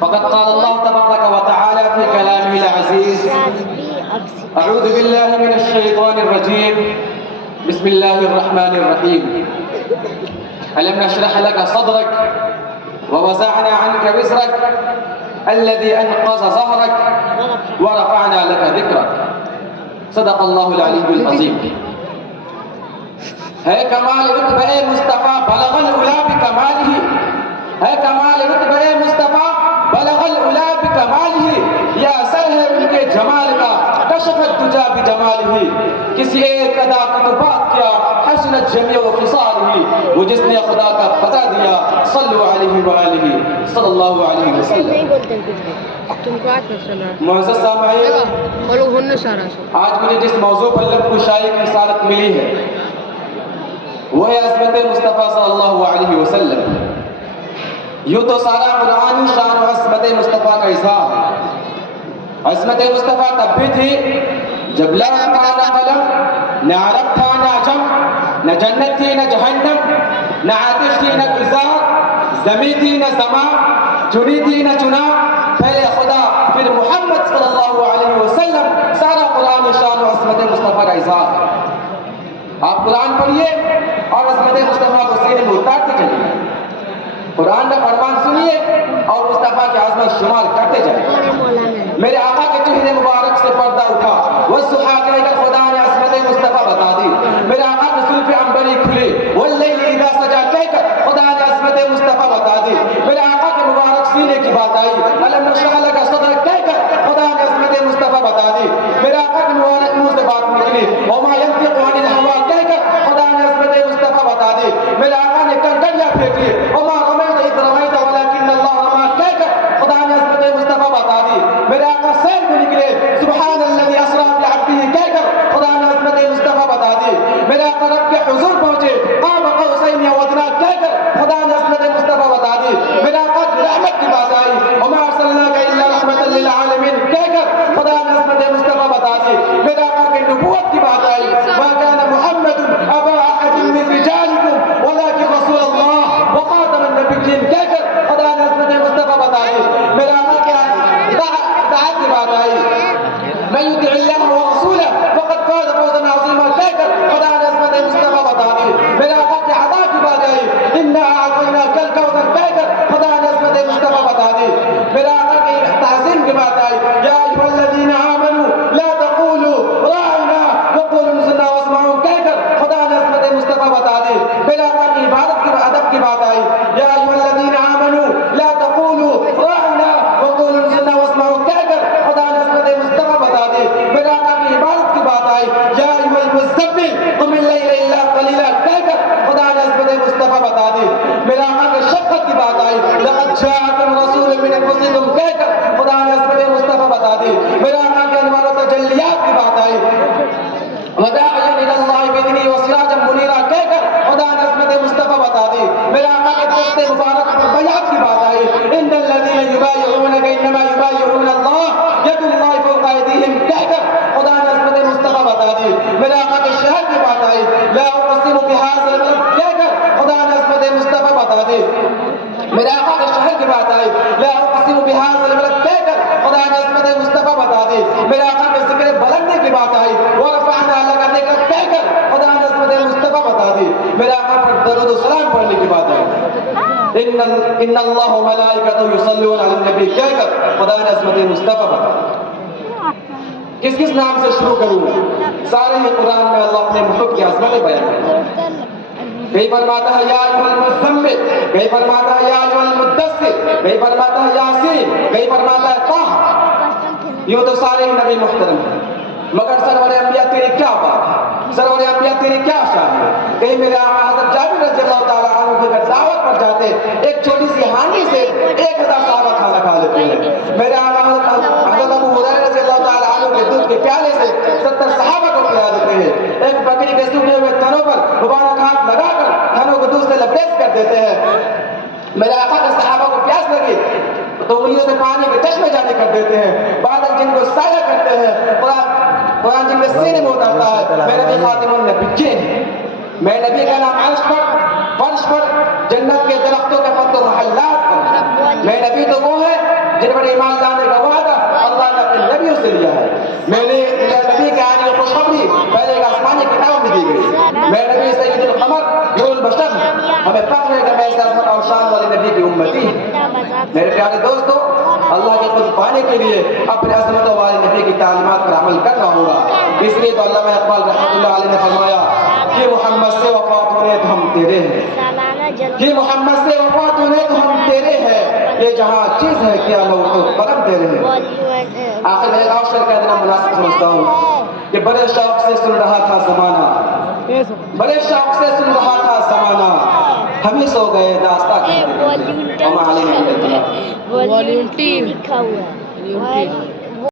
فقد قال الله تبارك وتعالى في كلامه العزيز: أعوذ بالله من الشيطان الرجيم، بسم الله الرحمن الرحيم. ألم نشرح لك صدرك ووضعنا عنك وزرك الذي أنقض ظهرك ورفعنا لك ذكرك. صدق الله العلي العظيم. ہے کمال رتبہ مصطفیٰ بلغ العلا بکمالہ، ہے کمال رتبہ مصطفیٰ بلغ العلا بکمالہ، یہ اثر ہے ان کے جمال کا کشف الدجا بجمالہ. کسی ایک ادا کی تو بات کیا حسنت جمیع خصالہ، وہ جس نے خدا کا پتہ دیا صلو علیہ وآلہ صلی اللہ علیہ وسلم. معزز سامعین، آج مجھے جس موضوع پر لب کشائی کی رسالت ملی ہے وہ ہے عظمت مصطفیٰ صلی اللہ علیہ وسلم. یوں تو سارا قرآن شان و عظمت مصطفیٰ کا اظہار ہے. عظمت مصطفیٰ تب بھی تھی جب لا تھا نہ قلم، نہ عرب تھا نہ عجم، نہ جنت تھی نہ جہنم، نہ آتش تھی نہ گلزار، زمین تھی نہ زمان، چنی تھی نہ چنا، پہلے خدا پھر محمد صلی اللہ علیہ وسلم. سارا قرآن شان و عظمت مصطفیٰ کا اظہار ہے. آپ قرآن پڑھیے اور عظمت مصطفیٰ کو سینے میں اتارتے چلیے، قرآن کا فرمان سنیے اور مصطفیٰ کی عظمت شمار کرتے جائیں. میرے آقا کے چہرے مبارک سے پردہ اٹھا، والضحیٰ کہہ کر خدا نے عظمت مصطفیٰ بتا دی. میرے آقا کے زلف عنبری کھلے، واللیل اذا سجا کہہ کر خدا نے عظمت مصطفیٰ بتا دی. میرے آقا کے مبارک سینے کی بات آئی، الم نشرح لک صدرک کہہ کر خدا نے عظمت مصطفیٰ بتا دی. میرے آقا کے مبارک منہ سے بات نکلی، وما ينطق عن الهوى کہہ کر خدا نے عظمت مصطفیٰ بتا دی. میرے آقا نے کنکریاں پھینکی، وما رمیت اذ رمیت ولکن اللہ رمی کہہ کر خدا نے عظمت مصطفیٰ بتا دی. میرے آقا سیر کو نکلے، سبحان الذی اسری بعبدہ کہہ کر خدا نے عظمت مصطفیٰ بتا دی. میرے آقا رب کے حضور پہنچے، قاب قوسین او ادنیٰ کہہ کر خدا نے عظمت مصطفیٰ بتا دی. میرے آقا کی رحمت کی بات آئی، وما ارسلناک الا رحمۃ للعالمین کہہ کر خدا نے عظمت مصطفیٰ بتا دی. میرے آقا کی نبوت کی بات آئی، ما کان محمد ابا احد من رجالکم ولکن رسول اللہ وخاتم النبیین کہہ کر خدا نے عظمت مصطفیٰ بتا دی. میرے آقا کی اطاعت کی بات آئی، من یطع اللہ ورسولہ فقد فاز فوزا عظیما کہہ کر خدا نے عظمت مصطفیٰ بتا دی. میرے آقا کی عطا کی بات آئی، انا اعطیناک الکوثر کہہ کر خدا نے عظمت مصطفیٰ بتا دی. میرے آقا کی تعظیم کی بات آئی، یا ایھا الذین آمنوا لا تقولوا راعنا وقولوا انظرنا واسمعوا کہہ کر خدا نے عظمت مصطفیٰ بتا دی. میرے آقا کی عبادت کی ادب کی بات آئی، یا ایھا الذین آمنوا لا تقولوا راعنا وقولوا انظرنا واسمعوا کہہ کر خدا نے عظمت مصطفیٰ بتا دی. میرے آقا کی عبادت کی بات آئی، یا ایھا المزمل قم اللیل الا قلیلا کہہ کر خدا نے عظمت مصطفیٰ بتا دی. میرے آقا کی شفقت کی بات آئی، لقد جاءکم رسول من انفسکم کہہ کر خدا نے عظمت مصطفیٰ بتا دی. میرے آقا کے انوار و تجلیات کی بات آئی، وداعیا الی اللہ باذنہ وسراجا منیرا کہہ کر خدا نے عظمت مصطفیٰ بتا دی. میرے آقا کے دست مبارک پر بیعت کی بات آئی، ان الذین یبایعونک انما یبایعون اللہ ید اللہ فوق ایدیہم کہہ کر خدا نے عظمت مصطفیٰ بتا دی. میرے آقا کے شہر کی بات آئی، لا اقسم بہذا البلد کہہ کر خدا نے عظمت مصطفیٰ بتا دی. میرے آقا کے شہر کی بات آئی، لا اقسم بہذا البلد کہہ کر خدا نے عظمت مصطفیٰ بتا دی. میرے آقا کے ذکر بلندی کی بات آئی، ورفعنا لک ذکرک کہہ کر خدا نے عظمت مصطفیٰ بتا دی. میرے آقا پر درود و سلام پڑھنے کی بات آئی، ان اللہ وملائکتہ یصلون علی النبی کہہ کر خدا نے عظمت مصطفیٰ بتا دی. کس کس نام سے شروع کروں؟ سارے ہی قرآن میں اللہ اپنے محب کی عظمت بیان کرتا ہے. کہیں فرماتا ہے یا ایھا المزمل، کہیں فرماتا ہے یا ایھا المدثر، کہیں فرماتا ہے یاسین، کہیں فرماتا ہے طہ. یوں تو سارے ہی نبی محترم ہیں، مگر سرور انبیاء تیری کیا بات ہے، سرور انبیاء تیری کیا شان ہے. کہیں میرے آقا حضرت جابر رضی اللہ تعالیٰ عنہ کے گھر دعوت پر جاتے، ایک چھوٹی سی ہانڈی سے 1000 صحابہ کھانا کھا لیتے ہیں. میرے آقا حضرت ابو ہریرہ رضی اللہ تعالیٰ عنہ کے دودھ کے پیالے سے 70 صحابہ کو پلا دیتے ہیں. ایک بکری کے سوکھے ہوئے تھنوں پر مبارک ہاتھ لگا کر تھنوں کو دودھ سے لبریز کر دیتے ہیں. میرے آقا کے صحابہ کو پیاس لگی تو انگلیوں سے پانی کے چشمے جاری کر دیتے ہیں. بادل جن کو سایہ کرتے ہیں، قرآن جن کے سینے میں اترتا ہے. میں نبی خاتم النبیین، میں نبی کا نام عرش پر، فرش پر، جنت کے درختوں کے پت و محلات پر. میں نبی تو وہ ہے جن پر ایمان لانے کا وعدہ اللہ نے اپنے نبیوں سے لیا ہے. میرے نبی کے آنے کی خوشخبری پہلے ایک آسمانی کتاب میں دی گئی. میرے نبی سید القمر نور البشر, ہمیں فخر ہے کہ میں اس عظمت اور شان والے نبی کی امتی ہوں. میرے پیارے دوستو, اللہ کے خود پانے کے لیے اپنے عظمتوں والے نبی کی تعلیمات پر عمل کرنا ہوگا. اس لیے تو علامہ اقبال رحمۃ اللہ علیہ نے فرمایا کہ محمد سے وفا تونے تو ہم تیرے ہیں, کہ محمد سے وفا تونے تو ہم تیرے ہیں, یہ جہاں چیز ہے کیا لوح قلم تیرے ہیں. آخر میں ایک اور شعر کا اتنا مناسب سمجھتا ہوں کہ بڑے شوق سے سن رہا تھا زمانہ, بڑے شوق سے سن رہا تھا زمانہ, ہم ہی سو گئے داستان کہتے ہیں. والیوم ٹی لکھا ہوا ہے.